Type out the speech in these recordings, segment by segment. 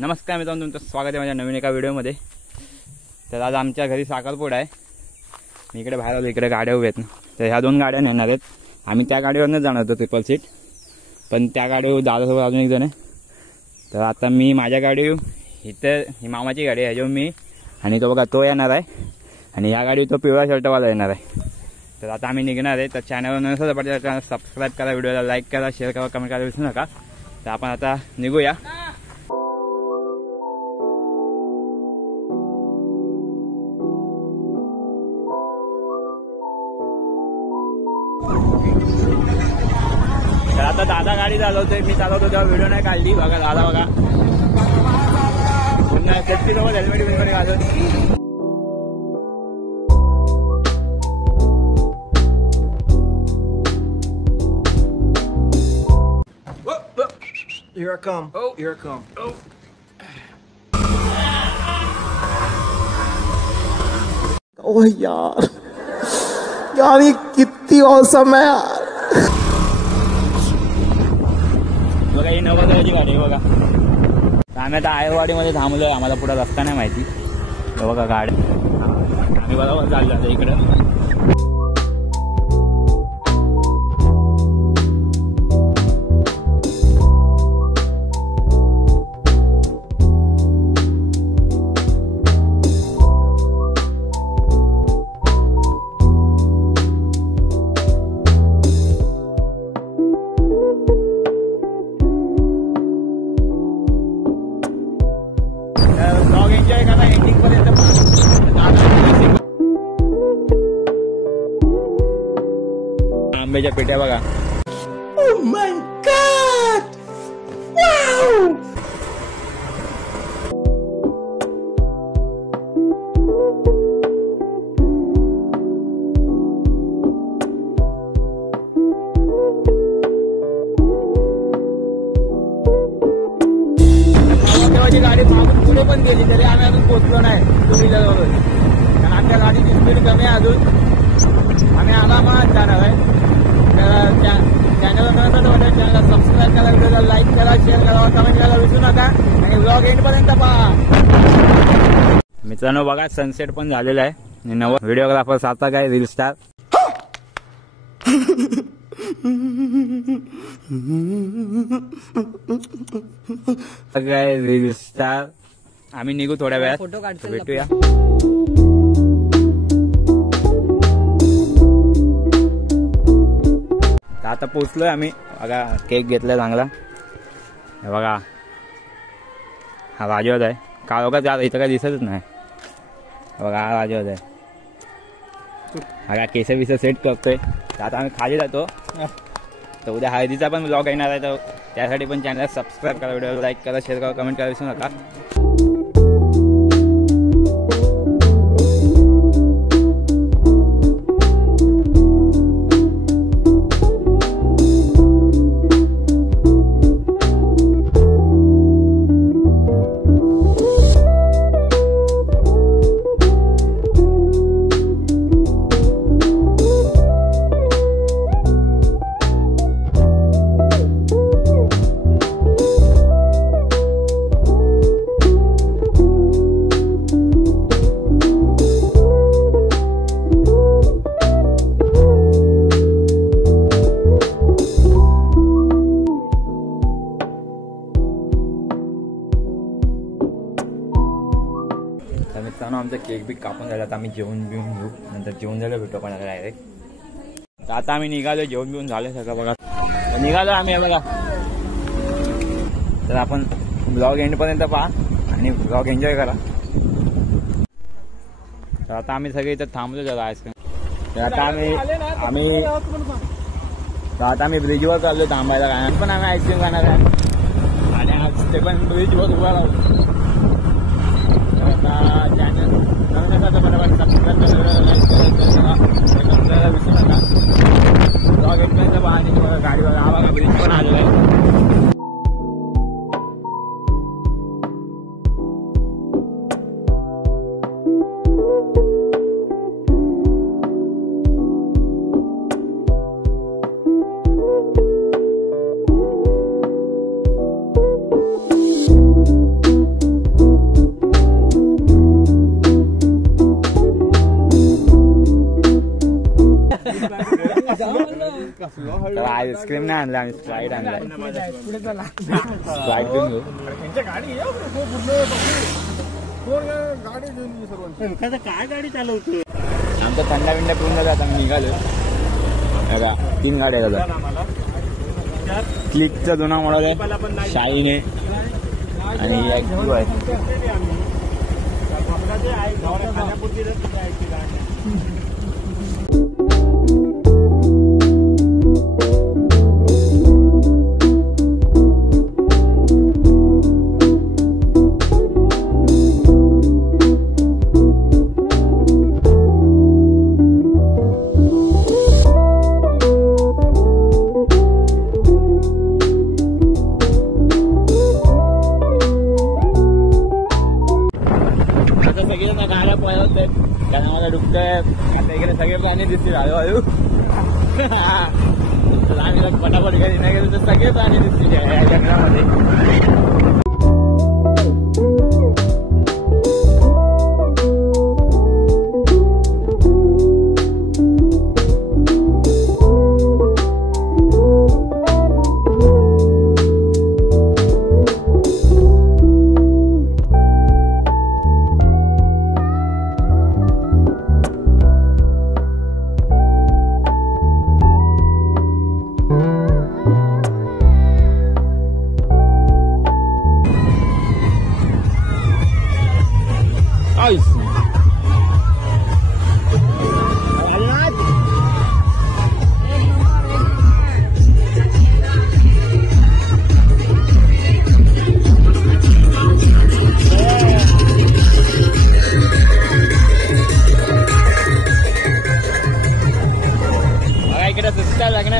नमस्कार मित्रांनो, तुमचं स्वागत आहे माझ्या नवीन एका व्हिडिओमध्ये। तर आज आमच्या घरी साखरपुडा आहे। मी इकडे बाहेर आलो, इकडे गाड्या उभ्या आहेत ना, तर ह्या दोन गाड्या नेणार आहेत। आम्ही त्या गाडीवरनंच जाणार होतो ट्रिपल सीट, पण त्या गाडीवर दादासोबत अजून एक जण आहे। तर आता मी माझ्या गाडी इथं, ही मामाची गाडी आहे, ह्याच्यावर मी आणि तो बघा तो येणार आहे, आणि ह्या गाडीवर तो पिवळा शर्टवाला येणार आहे। तर आता आम्ही निघणार आहे। तर चॅनलवर नसेल तर चॅनल सबस्क्राईब करा, व्हिडिओला लाईक करा, शेअर करा, कमेंट करायला विसरू नका। तर आपण आता निघूया। तर आता दादा गाडी चालवतोय, मी चालवतो तेव्हा व्हिडिओ नाही काढली। बघा दादा बघा पुन्हा सेफ्टी सोबत हेल्मेट बिलमेट घालून। Here I come. Oh, here I come. Oh. ओह यार, यार ये कितनी औसम है यार। बघा ही 90ची गाडी आहे बघा। आम्ही आता आयरवाडीमध्ये थांबलोय, आम्हाला पुढे रस्ता नाही माहिती। बघा गाडी आम्ही बरोबर चाललो आता इकडे। एन्जॉय करा एंडिंग पर्यंत। आंब्याच्या पेट्या बघा। ओह माय गॉड, वाव। गाडी मागून पुढे पण गेली तरी आम्ही अजून पोहोचलो नाही टू व्हीलरवर, कारण आमच्या गाडीची स्पीड कमी आहे अजून। आम्ही आरामात जाणार आहे। तर चॅनलला चॅनलला सबस्क्राईब करा, व्हिडिओला लाईक करा, शेअर करा, कमेंट करायला विसरू नका, आणि व्लॉग एंड पर्यंत पहा। मित्रांनो बघा सनसेट पण झालेला आहे, आणि नवा व्हिडिओग्राफर सार्थक आहे, रील स्टार। काय रील स्टार। आम्ही निघू थोड्या वेळात, फोटो भेटूया। आता पोचलोय आम्ही बघा, केक घेतलाय चांगला। हे बघा हा राजवत आहे, का बघा इथं काय दिसतच नाही। बघा हा राजवत आहे, हा केस बिस सेट करतोय। आता आम्ही खाली जातो। तर उद्या हळदीचा पण ब्लॉग येणार आहे, तर त्यासाठी पण चॅनलला सबस्क्राईब करा, व्हिडिओला लाईक करा, शेअर करा, कमेंट करा विसरू नका। मित्रांनो आमचा केक बी कापून झाला, आता आम्ही जेवण बिवून घेऊ, नंतर जेवण झालं भेटू पण डायरेक्ट। तर आता आम्ही निघालो, जेवण बिवून झालं सगळं बघा, निघालो आम्ही बघा। तर आपण ब्लॉग एंड पर्यंत पहा आणि ब्लॉग एन्जॉय करा। तर आता आम्ही सगळे इथं थांबलो जरा आईस्क्रीम। तर आता आम्ही ब्रिजवर चाललो थांबायला, काय पण आम्ही आईस्क्रीम खाणार आहे, आणि आज ते पण ब्रिजवर उभा राहू। चॅनल नवीन असा तर बरोबर सबस्क्राईब करा, लाईक करा, विसरू नका। ब्लॉग एंड पहा आणि तुम्हाला गाडीवर आवाज ब्रिज पण आलेला आहे। तर आईस्क्रीम नाही आणलं आम्ही स्प्राईट आणलाय स्प्राईट घेऊन घेऊ काय गाडी चालवतो आमचा थंडा बिंडा पिऊन जातो आता निघालो बघा 3 गाड्या जातात क्लिकचा जुना मॉडेल आहे शाईन आहे आणि ऍक्टिव्ह आहे सगळे प्राणी दिसतील हळूहळू आम्ही पटापट घरी नाही गेलो तर सगळे प्राणी दिसतील या जंगलामध्ये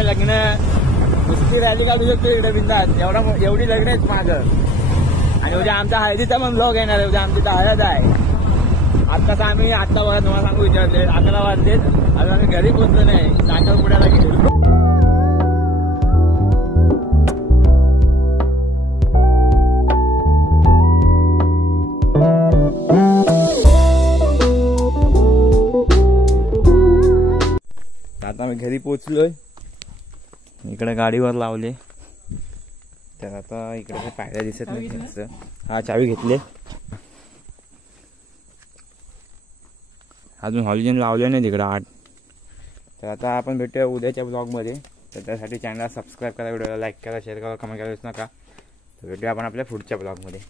लग्न कुस्ती रॅली काढू शकतो इकडे बिंदास एवढी लग्न आहेत मागं आणि उद्या आमचा हळदीचा पण ब्लॉग येणार आहे उद्या आमची हळद आहे आत्ताच आम्ही आत्ता बघा तुम्हाला सांगू विचारले 11 वाजले अजून आम्ही घरी पोहोचलो नाही साखरपुड्याला गेलो आता आम्ही घरी पोहोचलोय इकडे गाडीवर लावले तर आता इकडे काही पायऱ्या दिसत नाही असं हा चावी घेतले अजून हॉलिजन लावले नाही तिकडे 8 तर आता आपण भेटूया उद्याच्या ब्लॉगमध्ये तर त्यासाठी चॅनलला सबस्क्राईब करा व्हिडिओला लाईक करा शेअर करा कमेंट करा विसरू नका तर भेटूया आपण आपल्या पुढच्या ब्लॉगमध्ये